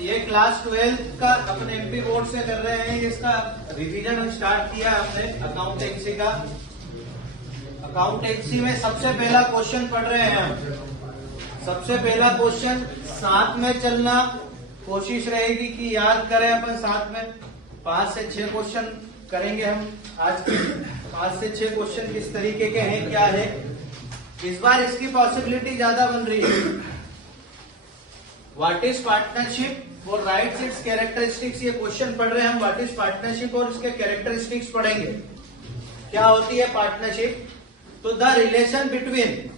ये क्लास 12 का अपने एमपी बोर्ड से कर रहे हैं। इसका रिवीजन स्टार्ट किया हमने अकाउंटेंसी का। अकाउंटेंसी में सबसे पहला क्वेश्चन पढ़ रहे हैं हम। सबसे पहला क्वेश्चन साथ में चलना, कोशिश रहेगी कि याद करें अपन साथ में। 5 से 6 क्वेश्चन करेंगे हम आज। 5 से 6 क्वेश्चन किस तरीके के हैं, क्या है, इस बार इसकी पॉसिबिलिटी ज्यादा बन रही है। व्हाट इज पार्टनरशिप और राइट्स इट्स कैरेक्टरिस्टिक्स, ये क्वेश्चन पढ़ रहे हैं हम। व्हाट इज पार्टनरशिप और इसके कैरेक्टरिस्टिक्स पढ़ेंगे। क्या होती है पार्टनरशिप? तो द रिलेशन बिटवीन,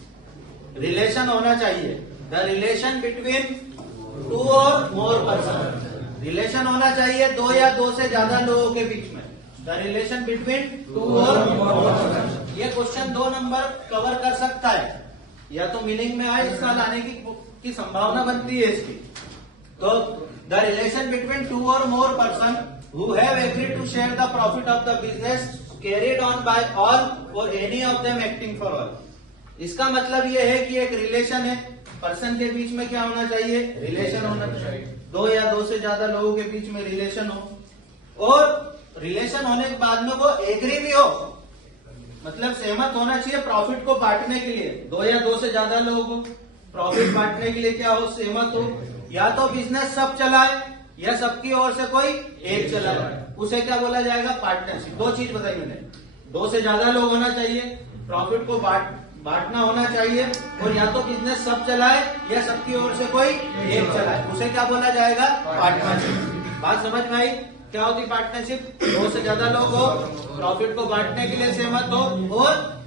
रिलेशन होना चाहिए, the relation between 2 or more person, relation होना चाहिए 2 या 2 से ज्यादा लोगों के बीच में। The relation between 2 or more person, ये क्वेश्चन 2 नंबर कवर कर सकता है, या तो मीनिंग में आए, इस साल आने की संभावना बनती है इसकी। तो the relation between 2 or more person who have agreed to share the profit of the business carried on by all or any of them acting for all. इसका मतलब ये है कि एक रिलेशन है, पर्सन के बीच में क्या होना चाहिए, रिलेशन होना चाहिए। 2 या 2 से ज्यादा लोगों के बीच में रिलेशन हो, और रिलेशन होने के बाद में वो एग्री भी हो, मतलब सहमत होना चाहिए प्रॉफिट को बांटने के लिए। 2 या 2 से ज्यादा लोगों को प्रॉफिट बांटने के लिए क्या हो, सहमत हो। या तो बिजनेस सब चलाए या सबकी ओर से कोई एक चलाए, उसे क्या बोला जाएगा, पार्टनरशिप। 2 चीज बताई मैंने, 2 से ज्यादा लोग होना चाहिए, प्रॉफिट को बांटना होना चाहिए, और या तो बिजनेस सब चलाए या सबकी ओर से कोई एक चलाए, उसे क्या बोला जाएगा, पार्टनरशिप। बात समझ में आई? क्या होती पार्टनरशिप? 2 से ज्यादा लोग हो, प्रॉफिट को बांटने के लिए सहमत हो, और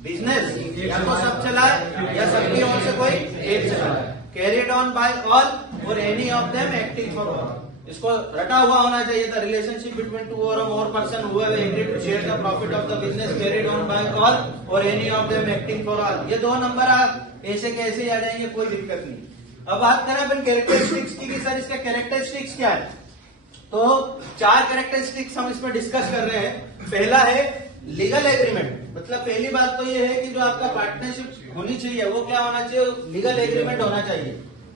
बिजनेस या तो सब चलाए या सबकी ओर से कोई एक चलाए, carried on by all or any of them acting for all. इसको रटा हुआ होना चाहिए था, relationship between 2 or more person who have agreed to share the profit of the business carried on by all or any of them acting for all. ये 2 number आप ऐसे कैसे आ जाएंगे, कोई दिक्कत नहीं। अब बात करें अपन कैरेक्टरिस्टिक्स की, सर इसके कैरेक्टरिस्टिक्स क्या है। तो 4 कैरेक्टरिस्टिक्स हम इसमें डिस्कस कर रहे हैं। पहला है लीगल एग्रीमेंट, मतलब पहली बात तो ये है कि जो आपका पार्टनरशिप होनी चाहिए वो क्या होना चाहिए, लीगल एग्रीमेंट होना चाहिए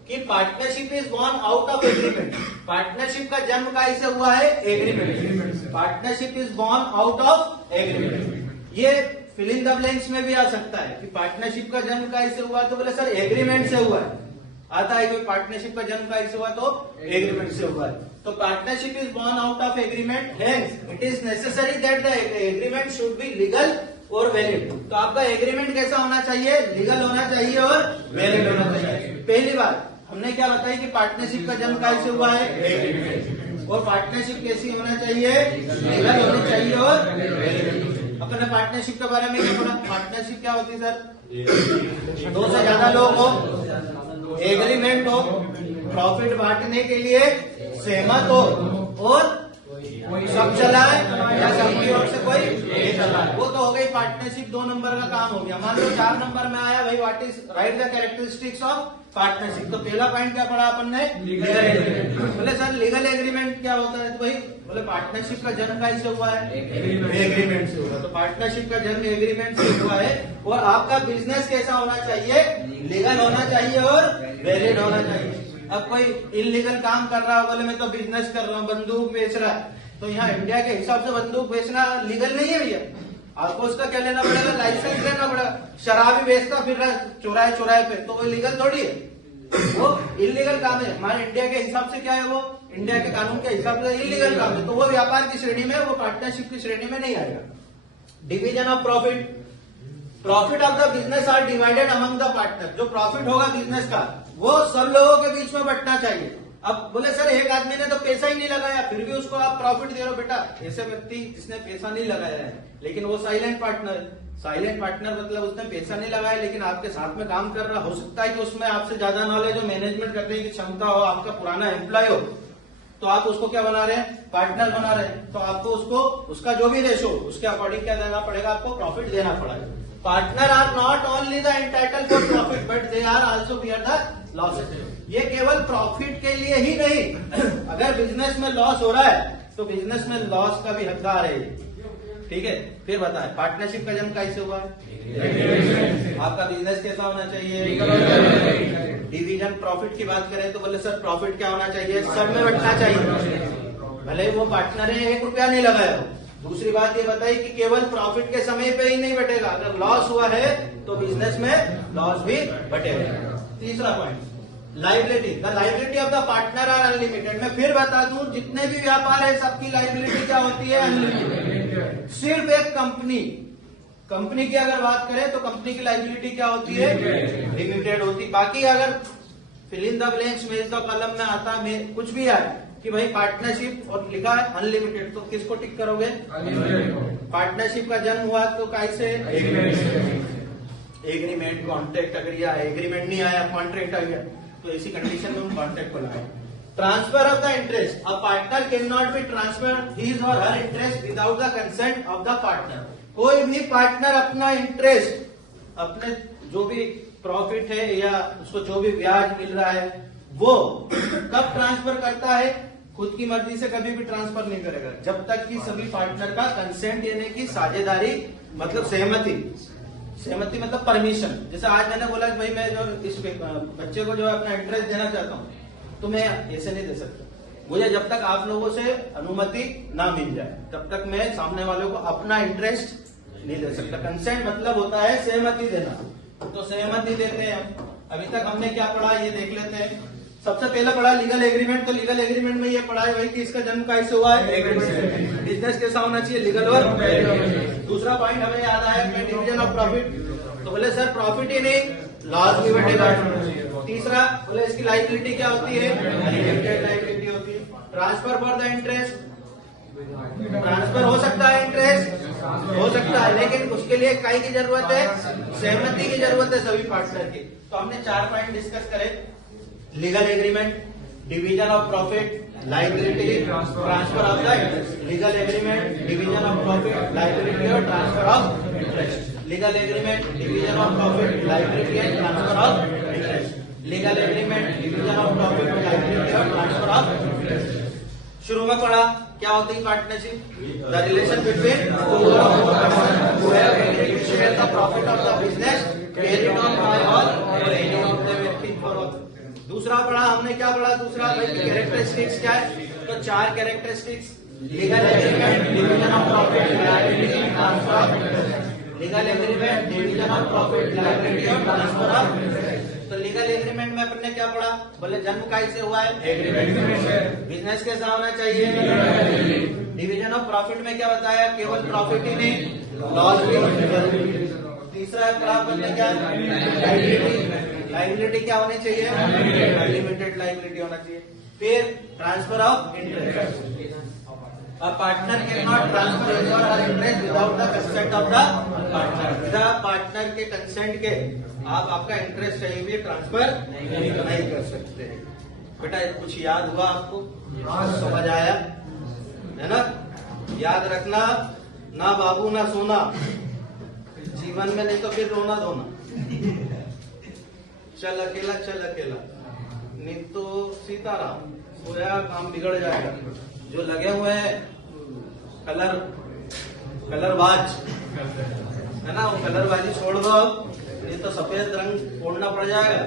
कि partnership is born out of agreement. Partnership का जन्म कैसे हुआ है, agreement. Partnership is born out of agreement. ये फिल इन द ब्लैंक्स में भी आ सकता है कि पार्टनरशिप का जन्म कैसे हुआ, तो बोले सर एग्रीमेंट से हुआ है। आता है कि पार्टनरशिप का जन्म कैसे हुआ, तो एग्रीमेंट से हुआ है। तो partnership is born out of agreement, hence it is necessary that the agreement should be legal और वैलिड। तो आपका एग्रीमेंट कैसा होना चाहिए, लीगल होना चाहिए और वैलिड होना चाहिए। पहली बात हमने क्या बताई कि पार्टनरशिप का जन्म कैसे हुआ है, एग्रीमेंट। और पार्टनरशिप कैसी होना चाहिए, लीगल होनी चाहिए और वैलिड। अपने पार्टनरशिप के बारे में क्या पढ़ा, पार्टनरशिप क्या होती है सर, 2 से ज्यादा लोग हो, एग्रीमेंट हो, प्रॉफिट बांटने के लिए सहमत हो, और सब चलाए या सबकी ओर से कोई एक चलाए, वो तो हो गई पार्टनरशिप। 2 नंबर का काम हो गया। मान लो 4 नंबर में आया भाई, what is right the characteristics of partnership. तो पहला पॉइंट क्या पढ़ा अपन ने, लीगल एग्रीमेंट। बोले सर लीगल एग्रीमेंट क्या होता है, तो भाई बोले पार्टनरशिप का जन्म कैसे हुआ है, एग्रीमेंट से हुआ। तो पार्टनरशिप का जन्म एग्रीमेंट से हुआ है। और आपका बिजनेस कैसा होना चाहिए, लीगल होना चाहिए और वैलिड होना चाहिए। अब कोई इलीगल काम कर रहा है, बोले मैं तो बिजनेस कर रहा हूँ, बंदूक बेच रहा है, तो यहाँ इंडिया के हिसाब से बंदूक बेचना लीगल नहीं है भैया। आपको उसका क्या लेना पड़ेगा, लाइसेंस लेना पड़ेगा। शराबी बेचता फिर रहा चौराहे पे, तो वो लीगल थोड़ी है, वो इलीगल काम है। हमारे इंडिया के हिसाब से क्या है, वो इंडिया के कानून के हिसाब से इलीगल काम है, तो वो व्यापार की श्रेणी में, वो पार्टनरशिप की श्रेणी में नहीं आएगा। Division of profit, profit of the business are divided among the partner. जो प्रॉफिट होगा बिजनेस का वो सब लोगों के बीच में बंटना चाहिए। अब बोले सर एक आदमी ने तो पैसा ही नहीं लगाया, फिर भी उसको आप प्रॉफिट दे रहे हो। बेटा ऐसे व्यक्ति जिसने पैसा नहीं लगाया है लेकिन वो साइलेंट पार्टनर है। साइलेंट पार्टनर मतलब उसने पैसा नहीं लगाया लेकिन आपके साथ में काम कर रहा, हो सकता है कि उसमें आपसे ज्यादा नॉलेज हो, मैनेजमेंट करने की क्षमता हो, आपका पुराना एम्प्लॉय हो, तो आप उसको क्या बना रहे हैं, पार्टनर बना रहे हैं। तो आपको उसको उसका जो भी रेशो उसके अकॉर्डिंग क्या देना पड़ेगा, आपको प्रॉफिट देना पड़ेगा। Partner are not only the entitle for profit but they are also bear the losses. ये केवल प्रॉफिट के लिए ही नहीं, अगर बिजनेस में लॉस हो रहा है तो बिजनेस में लॉस का भी हकदार है। ठीक है, फिर बताएं पार्टनरशिप का जन्म कैसे हुआ है, आपका बिजनेस कैसा होना चाहिए, डिवीजन प्रॉफिट की बात करें तो बोले सर प्रॉफिट क्या होना चाहिए, सब में बंटना चाहिए, भले वो पार्टनर ने 1 रुपया नहीं लगाया। दूसरी बात ये बताई कि केवल प्रॉफिट के समय पे ही नहीं बटेगा, अगर लॉस हुआ है तो बिजनेस में लॉस भी बटेगा। तीसरा point, liability, the liability of the partner are unlimited. मैं फिर बता दूं, जितने भी व्यापार है सबकी लाइबिलिटी क्या होती है, अनलिमिटेड। सिर्फ एक कंपनी की अगर बात करें तो कंपनी की लाइबिलिटी क्या होती है, लिमिटेड होती। बाकी अगर फिल इन द ब्लैंक्स में तो कलम में आता में कुछ भी आए कि भाई पार्टनरशिप और लिखा है अनलिमिटेड, तो किसको टिक करोगे, पार्टनरशिप का जन्म हुआ तो कैसे, एग्रीमेंट, कॉन्ट्रैक्ट अगर या एग्रीमेंट नहीं आया कॉन्ट्रैक्ट आ गया, तो ऐसी कंडीशन में हम कॉन्ट्रैक्ट को लगाए। Transfer of the interest, a partner can not be transfer his or her interest without the consent of the partner. कोई भी पार्टनर अपना इंटरेस्ट, अपने जो भी प्रॉफिट है या उसको जो भी ब्याज मिल रहा है वो कब ट्रांसफर करता है, खुद की मर्जी से कभी भी ट्रांसफर नहीं करेगा जब तक कि सभी पार्टनर का कंसेंट यानी कि साझेदारी मतलब सहमति मतलब परमिशन। जैसे आज मैंने बोला कि भाई मैं जो इस बच्चे को जो है अपना इंटरेस्ट देना चाहता हूँ तो मैं ऐसे नहीं दे सकता, मुझे जब तक आप लोगों से अनुमति ना मिल जाए तब तक मैं सामने वालों को अपना इंटरेस्ट नहीं दे सकता। कंसेंट मतलब होता है सहमति देना, तो सहमति देते हैं। अभी तक हमने क्या पढ़ा ये देख लेते हैं। सबसे पहले पढ़ा लीगल एग्रीमेंट, तो लीगल एग्रीमेंट में ये पढ़ा है भाई कि इसका जन्म कैसे हुआ है, बिजनेस कैसा होना चाहिए, लीगल वर्क। दूसरा पॉइंट हमें याद आया डिवीजन ऑफ प्रॉफिट, तो बोले सर प्रॉफिट ही नहीं लॉस भी बटेगा। तीसरा बोले इसकी लाइबिलिटी क्या होती है, लिमिटेड लाइबिलिटी होती है। Transfer for the interest, transfer हो सकता है, इंटरेस्ट हो सकता है, लेकिन उसके लिए काय की जरूरत है, सहमति की जरूरत है सभी पार्टनर की। तो हमने 4 पॉइंट डिस्कस करे, legal agreement, division of profit, liability, transfer of the interest. Legal agreement, division of profit, liability और transfer of interest. Legal agreement, division of profit, liability and transfer of interest. Legal agreement, division of profit, liability और transfer of interest. शुरू में पढ़ा क्या होती है partnership, the relation between two or more person who have agreed to share the profit of the business carried on by all or any of them working for all. दूसरा पढ़ा हमने, क्या पढ़ा दूसरा भाई कैरेक्टरिस्टिक्स क्या है, तो 4 characteristics, legal agreement, division of profit, liability and transfer of interest. Legal agreement, division of profit, liability और ट्रांसफर ऑफ इंटरेस्ट। तो लीगल एग्रीमेंट में अपन ने क्या पढ़ा, बोले जन्म कैसे हुआ है, एग्रीमेंट। बिजनेस कैसा होना चाहिए, डिवीजन ऑफ प्रॉफिट में क्या बताया, केवल प्रॉफिट ही नहीं लॉस भी। तीसरा पढ़ा अपन ने क्या, लाइबिलिटी क्या होनी चाहिए, अनलिमिटेड लाइबिलिटी होना चाहिए। फिर transfer of interest, a partner can not transfer his or her interest without the consent of the partner. बिना पार्टनर के कंसेंट के आप आपका इंटरेस्ट कहीं भी ट्रांसफर नहीं कर सकते। बेटा कुछ याद हुआ आपको, समझ आया है ना? याद रखना, ना बाबू ना सोना जीवन में, नहीं तो फिर रोना धोना। चल अकेला नहीं तो सीताराम, सोया काम बिगड़ जाएगा। जो लगे हुए हैं कलरबाज है ना, वो कलरबाजी छोड़ दो, नहीं तो सफेद रंग छोड़ना पड़ जाएगा।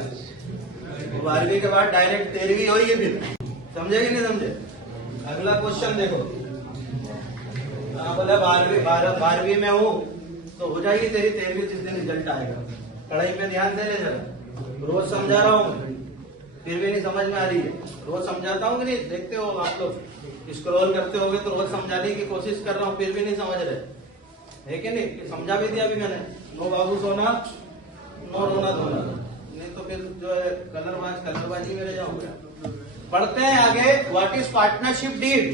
12वीं के बाद डायरेक्ट 13वीं होगी, फिर समझे कि नहीं समझे? अगला क्वेश्चन देखो, बोला 12वीं में हूँ तो हो जाएगी तेरी 13वीं जिस दिन रिजल्ट आएगा। पढ़ाई पे ध्यान दे ले जरा, रोज समझा रहा हूँ फिर भी नहीं समझ में आ रही है। रोज समझाता हूँ कि नहीं, देखते हो आप लोग, स्क्रॉल करते होगे तो रोज समझाने की कोशिश कर रहा हूँ फिर भी नहीं समझ रहे, है कि नहीं? समझा भी दिया अभी मैंने, नो बाबू सोना नो रोना धोना, नहीं तो फिर जो है कलरबाजी में रह जाऊंगा। पढ़ते हैं आगे, what is partnership deed.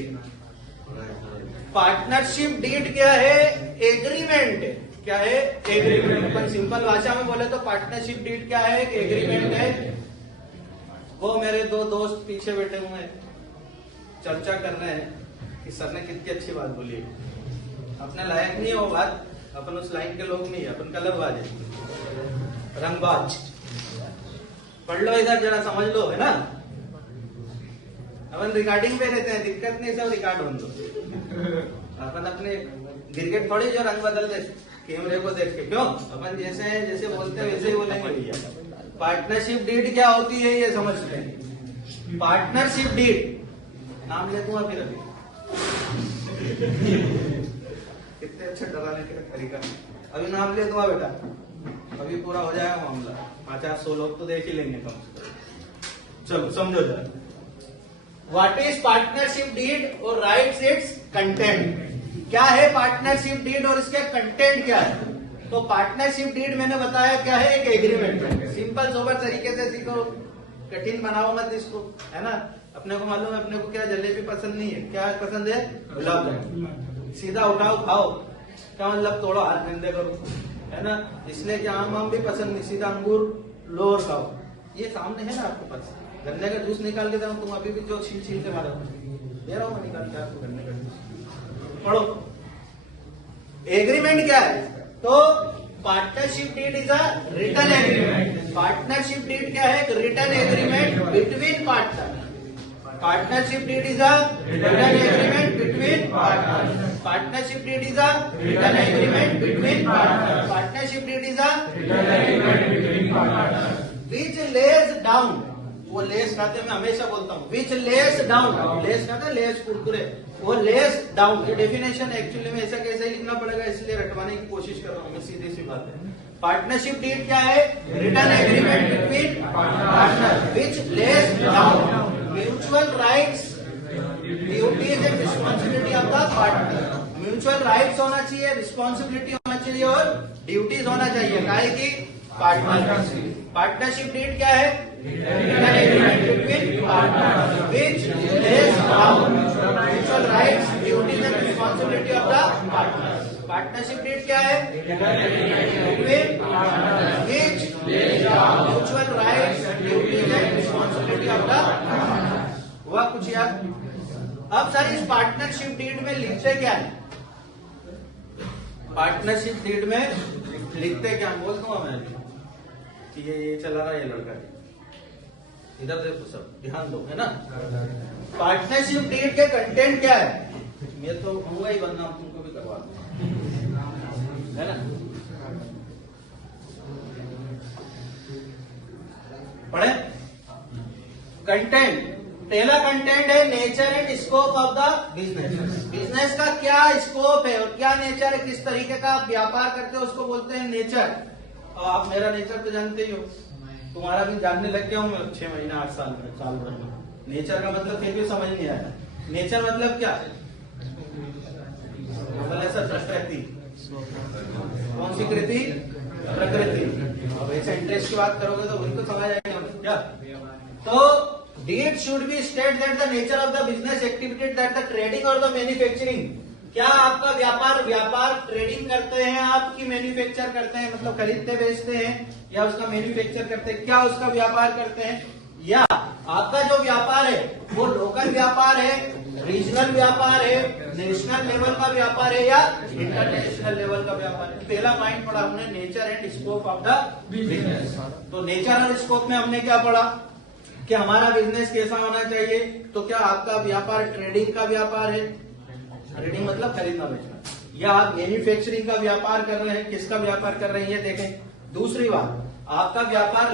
Partnership deed क्या है, एग्रीमेंट। क्या है, एग्रीमेंट। अपन सिंपल भाषा में बोले तो पार्टनरशिप डीड क्या है, एग्रीमेंट है। वो मेरे 2 दोस्त पीछे बैठे हुए हैं, चर्चा कर रहे हैं कि सर ने कितनी अच्छी बात बोली। अपने लायक नहीं है वो बात, अपन उस लाइन के लोग नहीं है, अपन कलरबाज है, रंगबाज। पढ़ लो इधर जरा, समझ लो, है ना? अपन रिकॉर्डिंग पे रहते हैं, दिक्कत नहीं, सब रिकॉर्ड हो दो। अपन अपने क्रिकेट थोड़ी जो रंग बदल दे कैमरे को देख के, क्यों? अपन जैसे बोलते हैं वैसे ही बोलेंगे भैया। पार्टनरशिप डीड क्या होती है ये समझते हैं। पार्टनरशिप डीड नाम ले दूंगा फिर अभी कितने अच्छे डराने के तरीका। अभी नाम ले दूंगा बेटा, अभी पूरा हो जाएगा मामला। 50-100 लोग तो देख ही लेंगे कम से कम। चलो समझो जरा, व्हाट इज पार्टनरशिप डीड और राइट्स इट्स कंटेंट। क्या है पार्टनरशिप डीड और इसके कंटेंट क्या है। तो पार्टनरशिप डीड मैंने बताया क्या है, एक एग्रीमेंट। सिंपल सोबर तरीके से सीखो, कठिन बनाओ मत इसको, है ना। अपने को मालूम है अपने को क्या जलेबी पसंद नहीं है, क्या पसंद है, गुलाब जामुन। सीधा उठाओ खाओ, क्या मतलब तोड़ो हाथ गंदे करो, है ना। इसलिए कि आम भी पसंद नहीं, सीधा अंगूर लो और खाओ। ये सामने है ना आपके पास, गन्ने का जूस निकाल के तुम अभी भी जो छील के मारो दे रहा हूँ निकाल के आपको गन्ने का जूस। पढ़ो एग्रीमेंट क्या है। तो partnership deed is a written agreement. Partnership deed क्या है, एक written agreement between partner. Partnership deed is a written agreement between partner. Partnership deed is a written agreement between partner. Partnership deed is a written agreement between partner which lays down, वो Lay's खाते मैं हमेशा बोलता हूँ, which lays down, Lay's खाते Lay's Kurkure, वो lays down. ये definition actually में ऐसा कैसे लिखना पड़ेगा, इसलिए रटवाने की कोशिश कर रहा हूँ मैं, सीधी सी बात है। पार्टनरशिप डीड क्या है, written agreement between partner which lays down mutual rights, duties and responsibility of the partner। Mutual rights होना चाहिए, रिस्पॉन्सिबिलिटी होना चाहिए और ड्यूटीज होना चाहिए काहे की पार्टनर। पार्टनरशिप डीड क्या है, written agreement between partner which lays down mutual rights, duties and responsibility of the partner. Partnership deed क्या है, written agreement between partner which lays down mutual rights, duties and responsibility of the partner. हुआ कुछ याद। अब sir इस partnership deed में लिखते क्या है, पार्टनरशिप डीड में लिखते क्या, बोल दूंगा मैं कि ये चला रहा है ये लड़का, इधर देखो सब ध्यान दो, है ना। पार्टनरशिप डीड के कंटेंट क्या है, मैं तो होगा ही बनना, तुमको भी करवा दूं, है ना। पढ़े कंटेंट। पहला कंटेंट है nature and scope of the business. Business का क्या स्कोप है और क्या नेचर है, किस तरीके का आप व्यापार करते हो उसको बोलते हैं नेचर। और आप मेरा नेचर तो जानते ही हो, तुम्हारा भी जानने लग गया हूँ मैं 6 महीना 8 साल में, साल भर में। नेचर का मतलब फिर भी समझ नहीं आया। नेचर मतलब क्या है, मतलब सर प्रकृति। कौन सी कृति, प्रकृति। अब ऐसे इंटरेस्ट की बात करोगे तो उनको समझ आएगा क्या। तो deed should be state that the nature of the business activity that the trading और द मैन्युफैक्चरिंग। क्या आपका व्यापार ट्रेडिंग करते हैं आपकी, मैन्युफैक्चर करते हैं मतलब खरीदते बेचते हैं, या उसका मैन्युफैक्चर करते हैं, क्या उसका व्यापार करते हैं, या आपका जो व्यापार है वो लोकल व्यापार है, रीजनल व्यापार है, नेशनल लेवल का व्यापार है या इंटरनेशनल लेवल का व्यापार है। पहला पॉइंट पढ़ा हमने nature and scope of the business. तो नेचर और स्कोप में हमने क्या पढ़ा कि हमारा बिजनेस कैसा होना चाहिए। तो क्या आपका व्यापार ट्रेडिंग का व्यापार है, ट्रेडिंग मतलब खरीदना बेचना, या आप मैन्युफैक्चरिंग का व्यापार कर रहे हैं, किसका व्यापार कर रहे हैं ये देखें। दूसरी बात, आपका व्यापार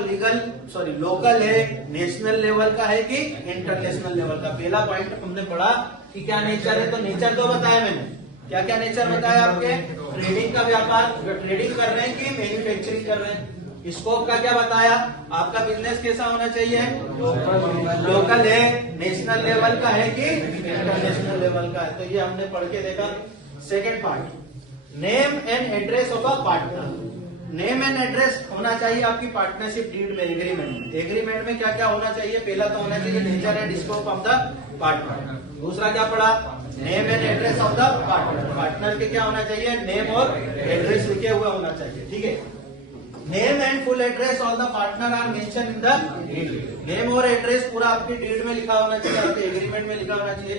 लोकल है, नेशनल लेवल का है कि इंटरनेशनल लेवल का। पहला पॉइंट हमने पढ़ा कि क्या नेचर है, तो नेचर तो बताया मैंने, क्या क्या नेचर बताया आपके, ट्रेडिंग का व्यापार, ट्रेडिंग कर रहे हैं कि मैन्युफैक्चरिंग कर रहे हैं। स्कोप का क्या बताया, आपका बिजनेस कैसा होना चाहिए, लोकल है, नेशनल लेवल का है कि इंटरनेशनल लेवल का है। तो ये हमने पढ़ के देखा। Second part, name and address of a partner. Name and address होना चाहिए आपकी पार्टनरशिप डीड में, एग्रीमेंट में। एग्रीमेंट में क्या क्या होना चाहिए, पहला तो होना चाहिए nature and scope of the partner. दूसरा क्या पढ़ा, name and address of the partner. Partner के क्या होना चाहिए, नेम और एड्रेस लिखे हुए होना चाहिए, ठीक है। Name and full address of the partner are mention in the deed. Name और एड्रेस पूरा आपकी डीड में लिखा होना चाहिए, आपके एग्रीमेंट में लिखा होना चाहिए।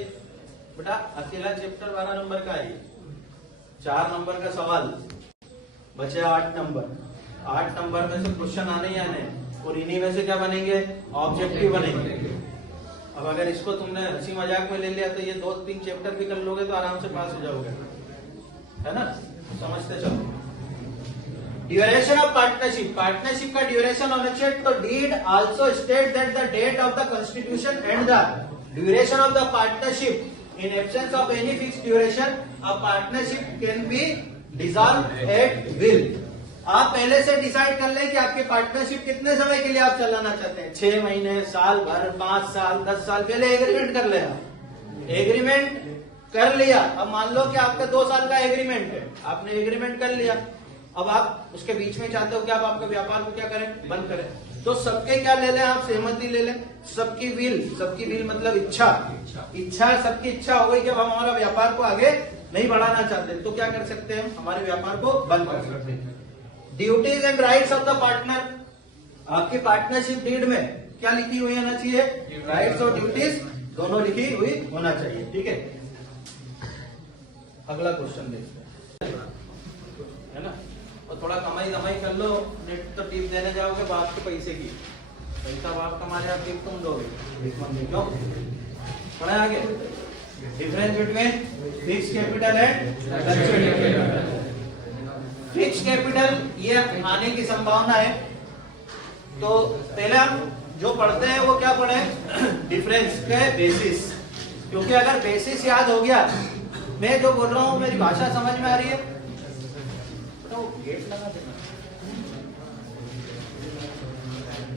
बेटा अकेला चैप्टर 12 नंबर का है, 4 नंबर का सवाल बचे 8 नंबर। 8 नंबर में से क्वेश्चन आने ही आने, और इन्हीं में से क्या बनेंगे, ऑब्जेक्टिव बनेंगे। अब अगर इसको तुमने हंसी मजाक में ले लिया तो ये 2-3 चैप्टर भी कर लोगे तो आराम से पास हो जाओगे, है ना। समझते चलो। ड्यूरेशन ऑफ पार्टनरशिप, पार्टनरशिप का ड्यूरेशन होना चाहिए। तो deed also state that the date of the constitution and the duration of the partnership in absence of any fix duration a partnership can be dissolve at will. आप पहले से decide कर लें कि आपकी पार्टनरशिप कितने समय के लिए आप चलाना चाहते हैं, 6 महीने, साल भर, 5 साल, 10 साल। पहले एग्रीमेंट कर लेना, एग्रीमेंट कर लिया। अब मान लो कि आपका 2 साल का एग्रीमेंट है, आपने एग्रीमेंट कर लिया। अब आप उसके बीच में चाहते हो कि आप आपके व्यापार को क्या करें, बंद करें। तो सबके क्या ले लें, आप सहमति ले लें, सबकी विल मतलब इच्छा सबकी इच्छा हो गई कि अब हम हमारा व्यापार को आगे नहीं बढ़ाना चाहते, तो क्या कर सकते हैं, हमारे व्यापार को बंद कर सकते हैं। Duties and rights of the partner, आपकी पार्टनरशिप डीड में क्या लिखी हुई होना चाहिए, राइट्स और ड्यूटीज दोनों लिखी हुई होना चाहिए। ठीक है, अगला क्वेश्चन देखते हैं, है ना। और थोड़ा कमाई कर लो, नेट तो टिप देने जाओगे बाप के पैसे की, पैसा बाप कमा रहे, टिप तुम दोगे, क्यों पढ़े आगे। Difference between fix capital and fluctuating capital. Fix capital ये आने की संभावना है, तो पहले हम जो पढ़ते हैं वो क्या पढ़े, डिफरेंस के बेसिस, क्योंकि अगर बेसिस याद हो गया, मैं जो बोल रहा हूं मेरी भाषा समझ में आ रही है, तो गेट लगा देना,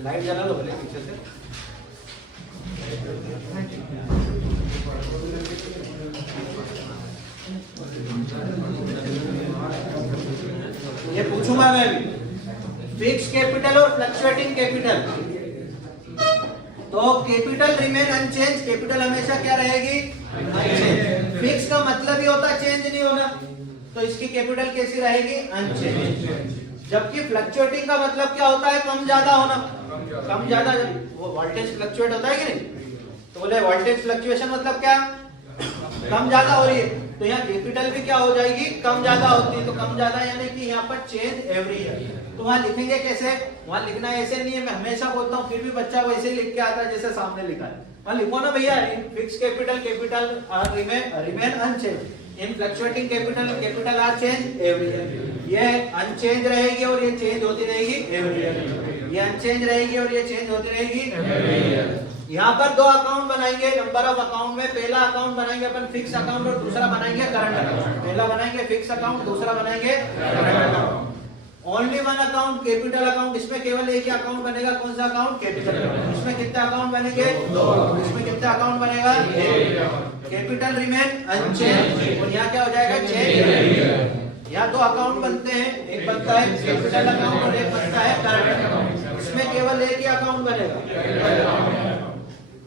लाइट जला लो भले पीछे से। ये पूछूंगा मैं भी, फिक्स कैपिटल और फ्लक्चुएटिंग कैपिटल। तो कैपिटल रिमेन अनचेंज, कैपिटल हमेशा क्या रहेगी, अनचेंज। फिक्स का मतलब ही होता है चेंज नहीं होना, तो इसकी कैपिटल कैसी रहेगी, अनचेंज। जबकि फ्लक्चुएटिंग का मतलब क्या होता है, कम ज्यादा होना, कम ज्यादा। वो वोल्टेज फ्लक्चुएट होता है कि नहीं, तो बोले वोल्टेज फ्लक्चुएशन मतलब क्या, कम ज्यादा हो रही है, तो यहाँ कैपिटल भी क्या हो जाएगी, कम ज्यादा होती है। तो कम ज्यादा यानी कि यहाँ पर चेंज एवरी ईयर। तो वहां लिखेंगे कैसे, वहां लिखना ऐसे नहीं है, मैं हमेशा बोलता हूँ, फिर भी बच्चा वैसे ही लिख के आता है जैसे सामने लिखा है। वहां लिखो ना भैया, fix capital are remain unchange, in fluctuating capital are change every year. ये अनचेंज रहेगी और ये चेंज होती रहेगी एवरी ईयर, ये अनचेंज रहेगी और ये चेंज होती रहेगी एवरी ईयर। यहाँ पर 2 अकाउंट बनाएंगे नंबर ऑफ अकाउंट में, पहला अकाउंट बनाएंगे अपन फिक्स अकाउंट और दूसरा बनाएंगे करंट अकाउंट। पहला बनाएंगे फिक्स अकाउंट, दूसरा बनाएंगे current account. Only one account capital account, इसमें केवल एक ही अकाउंट बनेगा, कौन सा अकाउंट, कैपिटल अकाउंट। इसमें कितने अकाउंट बनेंगे, 2। इसमें कितने अकाउंट बनेगा, 1। कैपिटल रिमेन अनचेंज और यहाँ क्या हो जाएगा, चेंज। यहाँ 2 अकाउंट बनते हैं, एक बनता है कैपिटल अकाउंट और एक बनता है करंट अकाउंट। इसमें केवल एक ही अकाउंट बनेगा।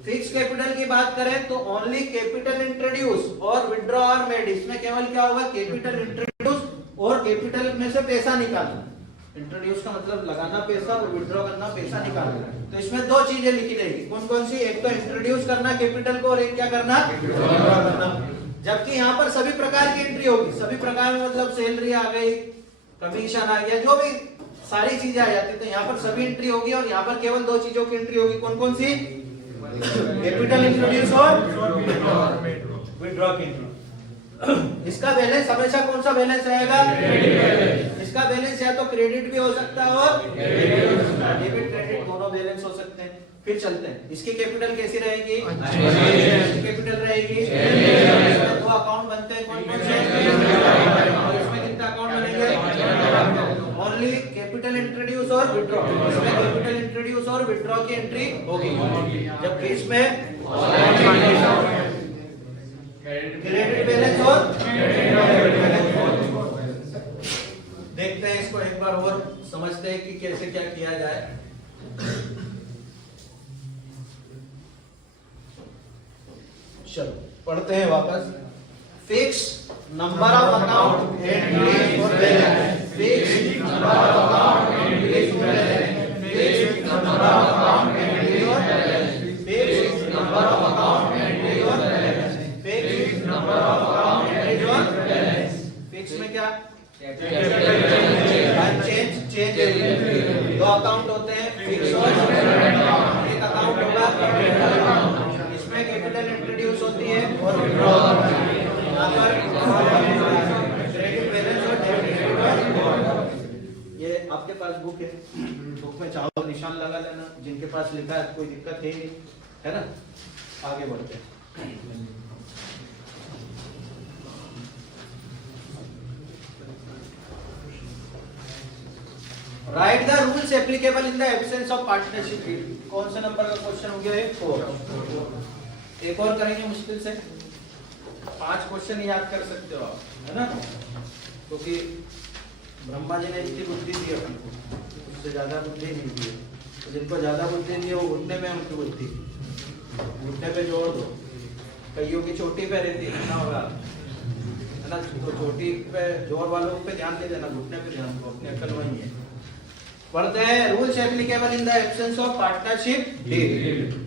फिक्स कैपिटल की बात करें तो ओनली कैपिटल इंट्रोड्यूस और विड्रॉ और मेड, इसमें केवल क्या होगा, कैपिटल इंट्रोड्यूस और कैपिटल में से पैसा निकालना। इंट्रोड्यूस का मतलब लगाना पैसा और विड्रॉ करना पैसा निकालना। तो इसमें 2 चीजें लिखी रहेगी, कौन कौन सी, एक तो इंट्रोड्यूस करना कैपिटल को और एक क्या करना, विड्रॉ करना। जबकि यहाँ पर सभी प्रकार की एंट्री होगी, सभी प्रकार में मतलब सैलरी आ गई, कमीशन आ गया, जो भी सारी चीजें आ जाती है, तो यहाँ पर सभी एंट्री होगी और यहाँ पर केवल 2 चीजों की एंट्री होगी, कौन कौन सी, कैपिटल इंट्रोड्यूस और विड्रॉ की एंट्री। इसका बैलेंस हमेशा कौन सा बैलेंस रहेगा, इसका बैलेंस या तो क्रेडिट भी हो सकता है और डेबिट क्रेडिट दोनों बैलेंस हो सकते हैं। फिर चलते हैं, इसकी कैपिटल कैसी रहेगी, इसकी कैपिटल रहेगी, इसमें 2 अकाउंट बनते हैं, कौन कौन से, और इसमें कितने अकाउंट बनेंगे, ओनली कैपिटल इंट्रोड्यूस और विड्रॉ। इसमें कैपिटल इंट्रोड्यूस और विड्रॉ की एंट्री होगी, जबकि इसमें क्रेडिट बैलेंस और देखते हैं इसको एक बार और समझते हैं कि कैसे क्या किया जाए। चलो पढ़ते हैं वापस। Fix number of account entries for balance, fix number of account entries for balance, fix number of account entries for balance, fix number of account entries for balance, fix number of account entries for balance. Fix में क्या, change change 2 account होते हैं, fix और एक account होगा, इसमें capital introduce होती है और विड्रॉ, यहाँ पर क्रेडिट बैलेंस और डेबिट क्रेडिट, ये जिनके पास लिखा है कोई दिक्कत है नहीं, है ना। आगे बढ़ते हैं। Right the rules applicable in the absence of partnership deed. कौन सा नंबर का क्वेश्चन हो गया है? 4। एक और करेंगे मुश्किल से 5 क्वेश्चन याद कर सकते हो आप, है ना, क्योंकि ब्रह्मा जी ने इतनी बुद्धि दी अपन को, उससे ज्यादा बुद्धि नहीं दी। तो जिनको ज्यादा बुद्धि दी है वो घुटने में उनकी बुद्धि, घुटने पे जोड़ दो। कईयों की चोटी पे रहती है ना, होगा है ना, तो चोटी पे जोर वालों पे ध्यान दे देना, घुटने पे ध्यान दो, अपनी अकल वही है। पढ़ते हैं rules applicable in the absence of partnership deed.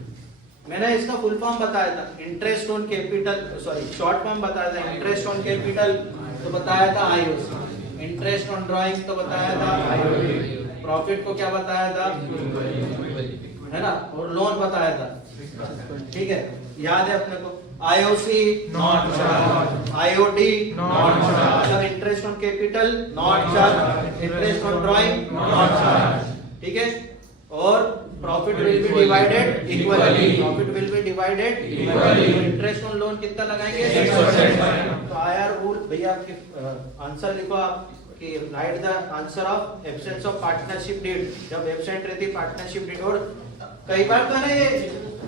मैंने इसका फुल फॉर्म बताया था, interest on capital, sorry short form बताया था, इंटरेस्ट ऑन कैपिटल तो बताया था आईओसी, इंटरेस्ट ऑन ड्राइंग तो बताया था आईओडी, प्रॉफिट को क्या बताया था, है ना, और लोन बताया था। ठीक है, याद है अपने को, IOC not charge, IOD not charge, interest on capital not charge, interest on drawing not charge. ठीक है, और profit will be divided equally, profit will be divided equally. Interest on loan कितना लगाएंगे? 6%। तो आया रूल भैया, आपके आंसर लिखो आप कि right the answer of absence of partnership deed, जब एब्सेंट रहती पार्टनरशिप डीड। और कई बार तो है ना ये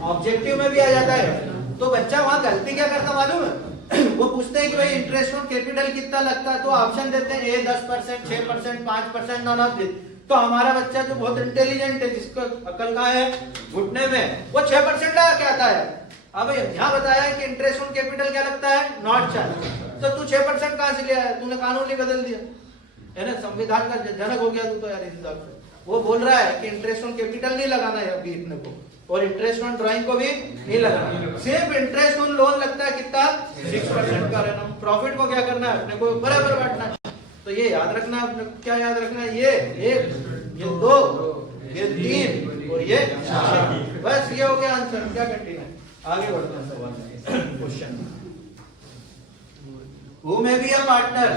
ऑब्जेक्टिव में भी आ जाता है, तो बच्चा वहां गलती क्या करता मालूम है? वो पूछते हैं कि भाई इंटरेस्ट ऑन कैपिटल कितना लगता है, तो ऑप्शन देते हैं ए 10%, 6%, 5%, नॉन ऑफ दिस। तो हमारा बच्चा जो बहुत इंटेलिजेंट है, जिसको अकल का है घुटने में, वो 6% लगा के आता है। अब यहाँ बताया है कि इंटरेस्ट ऑन कैपिटल क्या लगता है? Not charge. तो तू 6% कहां से लिया है? तूने कानून ही बदल दिया, है ना, संविधान का जनक हो गया तू तो यार इस हिसाब से। वो बोल रहा है कि इंटरेस्ट ऑन कैपिटल नहीं लगाना है अभी इतने को, और इंटरेस्ट ऑन ड्राइंग को भी नहीं लगाना, सिर्फ इंटरेस्ट ऑन लोन लगता है कितना? 6% का रहना। प्रॉफिट को क्या करना है? अपने को बराबर बांटना है। तो ये याद रखना है अपने, क्या याद रखना है? ये 1, ये 2, ये 3 और ये 6। बस ये हो गया आंसर, क्या कठिन है। आगे बढ़ते हैं सवाल में, question. Who may be a partner,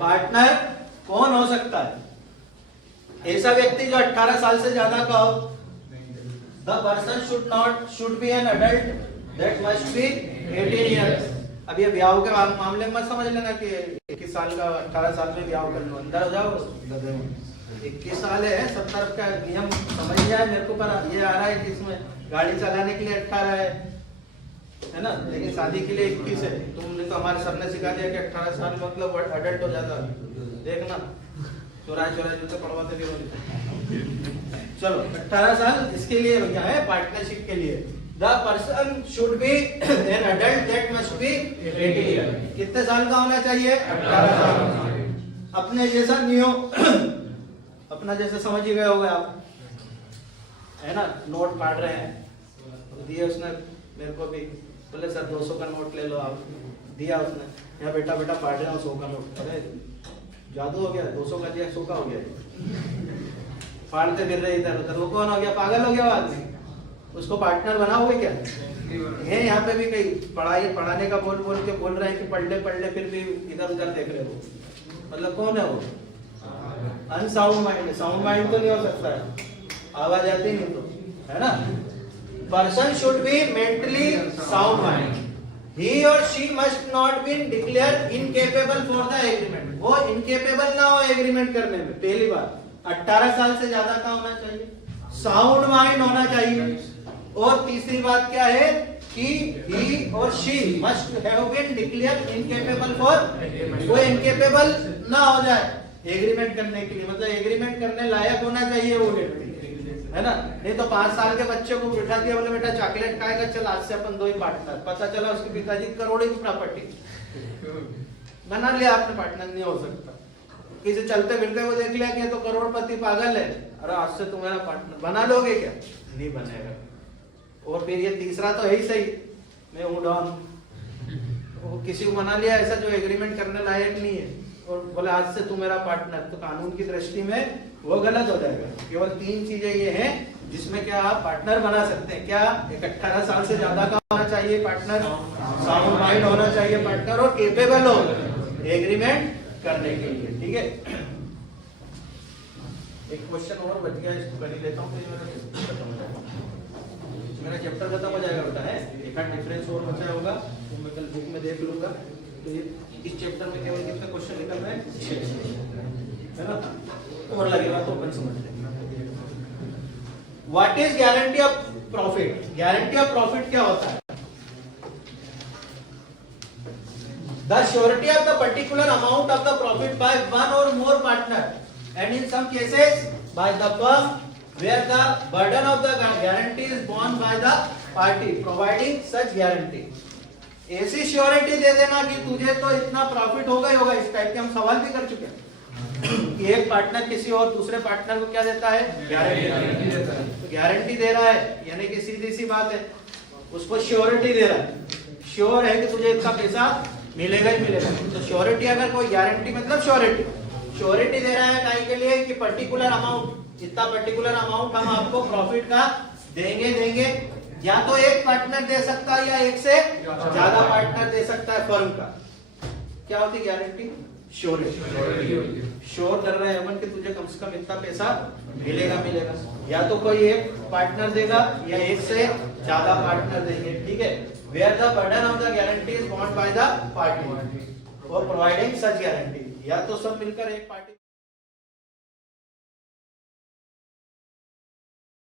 partner कौन हो सकता है? ऐसा व्यक्ति जो 18 साल से ज्यादा का हो। The person should be an adult that must be 18 years। अब ये ब्याह के मामले में मत समझ लेना कि 21 साल का 18 साल में ब्याह कर लो, अंदर हो जाओ। 21 साल है, सब तरफ का नियम समझ जाए मेरे को, पर ये आ रहा है कि इसमें गाड़ी चलाने के लिए 18 है ना, लेकिन शादी के लिए 21 है। तुमने तो हमारे सर ने सिखा दिया कि 18 साल मतलब अडल्ट हो जाता। देखना चौराहे जूते पड़वाते भी। चलो 18 साल इसके लिए क्या है? पार्टनरशिप के लिए। The person should be an adult that must be 18 years। कितने साल का होना चाहिए? 18 साल। अपने जैसा नहीं हो, अपना जैसे समझ ही गए होगे आप, है ना। नोट काट रहे हैं, दिए उसने मेरे को भी, बोले सर 200 का नोट ले लो आप, दिया उसने, यहाँ बेटा बेटा पाट रहे हो 100 का नोट। अरे जादू हो गया, 200 का दिया 100 का हो गया, फाड़ते फिर रहे इधर उधर। वो कौन हो गया? पागल हो गया आदमी। उसको पार्टनर बनाओगे क्या? ये यहाँ पे भी कई पढ़ाने का बोल के बोल रहे हैं कि पढ़ ले, फिर भी इधर उधर देख रहे हो, मतलब कौन है वो? Unsound mind. साउंड माइंड तो नहीं हो सकता है, आवाज आती नहीं तो, है ना। Person should be mentally sound mind. He or she must not be declared incapable for the agreement। वो इनकेपेबल ना हो एग्रीमेंट करने में। पहली बात 18 साल से ज्यादा का होना चाहिए, साउंड माइंड होना चाहिए, और तीसरी बात क्या है कि he or she must have been declared incapable for, वो इनकेपेबल ना हो जाए एग्रीमेंट करने के लिए, मतलब एग्रीमेंट करने लायक होना चाहिए वो व्यक्ति, है ना। नहीं तो 5 साल के बच्चे को बिठा दिया, बोले बेटा चॉकलेट खाएगा, चल आज से अपन 2 ही पार्टनर। पता चला उसके पिताजी करोड़ों की प्रॉपर्टी, बना लिया आपने पार्टनर, नहीं हो सकता। किसी चलते फिरते को देख लिया कि तो करोड़पति पागल है, अरे आज से तुम मेरा पार्टनर, बना लोगे क्या? नहीं बनेगा। और फिर ये तीसरा तो है ही सही, मैं हूं डॉन, वो किसी को बना लिया ऐसा जो एग्रीमेंट करने लायक नहीं है, और बोले आज से तू मेरा पार्टनर, तो कानून की दृष्टि में वो गलत हो जाएगा। केवल 3 चीजें ये हैं जिसमें क्या आप पार्टनर बना सकते हैं। क्या? एक 18 साल से ज्यादा का होना चाहिए पार्टनर, साउंड माइंड होना चाहिए पार्टनर, और केपेबल हो एग्रीमेंट करने के लिए। ठीक है, एक क्वेश्चन और बच गया, इसको कर ही लेता हूँ, तो ये मेरा खत्म हो जाएगा, मेरा चैप्टर खत्म हो जाएगा बेटा। है एक आध डिफरेंस और बचा होगा तो मैं कल बुक में देख लूंगा। तो ये इस चैप्टर में केवल कितने क्वेश्चन निकल रहे हैं, 6 है ना, और लगेगा तो अपन समझ लेंगे। What is guarantee of profit? Guarantee of profit क्या होता है? The surety of the particular amount of the profit by one or more partner, and in some cases by the firm, where the burden of the guarantee is borne by the party providing such guarantee. ऐसी surety दे देना कि तुझे तो इतना profit होगा ही होगा। इस type के हम सवाल भी कर चुके हैं कि एक पार्टनर किसी और दूसरे पार्टनर को क्या देता है, गारंटी देता है। तो गारंटी दे रहा है यानी कि सीधी सी बात है, उसको श्योरिटी दे रहा है, श्योर है कि तुझे इतना पैसा मिलेगा ही मिलेगा। तो श्योरिटी, अगर कोई गारंटी मतलब श्योरिटी दे रहा है काहे के लिए कि पर्टिकुलर अमाउंट, इतना पर्टिकुलर अमाउंट हम आपको प्रॉफिट का देंगे। या तो एक पार्टनर दे सकता है या एक से ज्यादा पार्टनर दे सकता है फर्म का। क्या होती है गारंटी? श्योरिटी। श्योर कर रहे हैं अमन कि तुझे कम से कम इतना पैसा मिलेगा। या तो कोई एक पार्टनर देगा या एक से ज्यादा पार्टनर देंगे, ठीक है। Where the burden of the guarantee is borne by the party for providing such guarantee, या तो सब मिलकर एक पार्टी